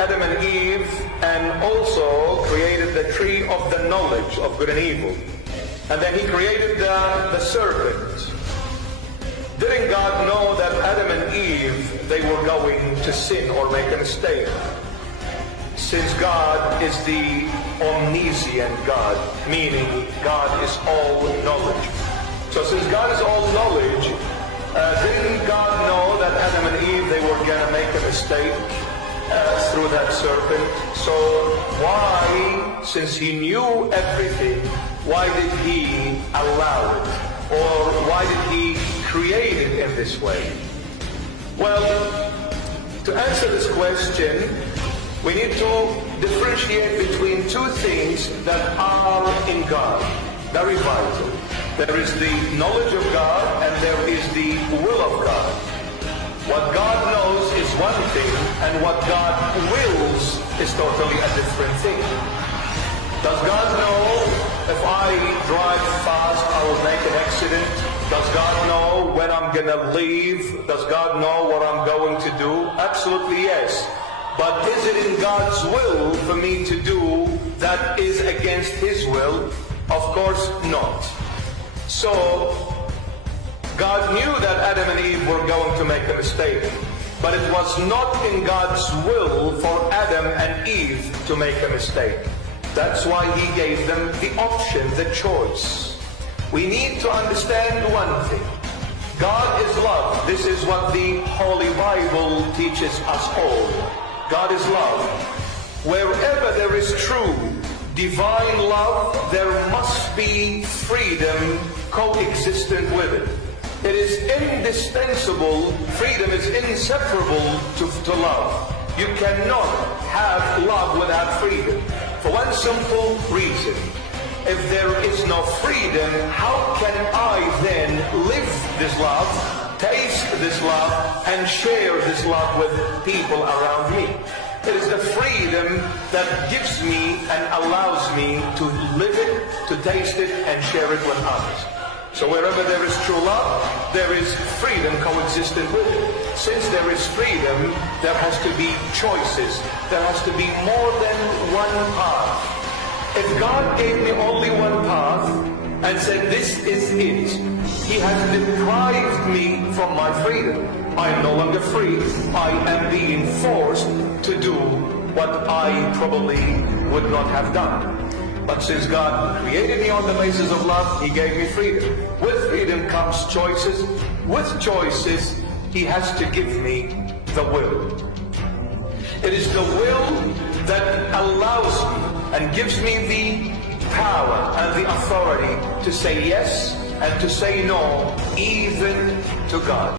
Adam and Eve and also created the tree of the knowledge of good and evil. And then he created the serpent. Didn't God know that Adam and Eve, they were going to sin or make a mistake? Since God is the omniscient God, meaning God is all knowledge. So since God is all knowledge, didn't God know that Adam and Eve, they were going to make a mistake through that serpent? So why, since he knew everything, why did he allow it? Or why did he create it in this way? Well, to answer this question, we need to differentiate between two things that are in God, very vital. There is the knowledge of God and there is the will of God. What God knows is one thing and what God wills is totally a different thing. Does God know if I drive fast I will make an accident? Does God know when I'm gonna leave? Does God know what I'm going to do? Absolutely yes. But is it in God's will for me to do that is against His will? Of course not. So, God knew that Adam and Eve were going to make a mistake. But it was not in God's will for Adam and Eve to make a mistake. That's why He gave them the option, the choice. We need to understand one thing. God is love. This is what the Holy Bible teaches us all. God is love. Wherever there is true divine love, there must be freedom coexistent with it. It is indispensable. Freedom is inseparable to love. You cannot have love without freedom. For one simple reason. If there is no freedom, how can I then live this love, taste this love, and share this love with people around me? It is the freedom that gives me and allows me to live it, to taste it, and share it with others. So wherever there is true love, there is freedom coexistent with it. Since there is freedom, there has to be choices. There has to be more than one path. If God gave me only one path and said this is it, He has deprived me from my freedom. I am no longer free. I am being forced to do what I probably would not have done. But since God created me on the basis of love, He gave me freedom. With freedom comes choices. With choices, He has to give me the will. It is the will that allows me and gives me the power and the authority to say yes and to say no, even to God.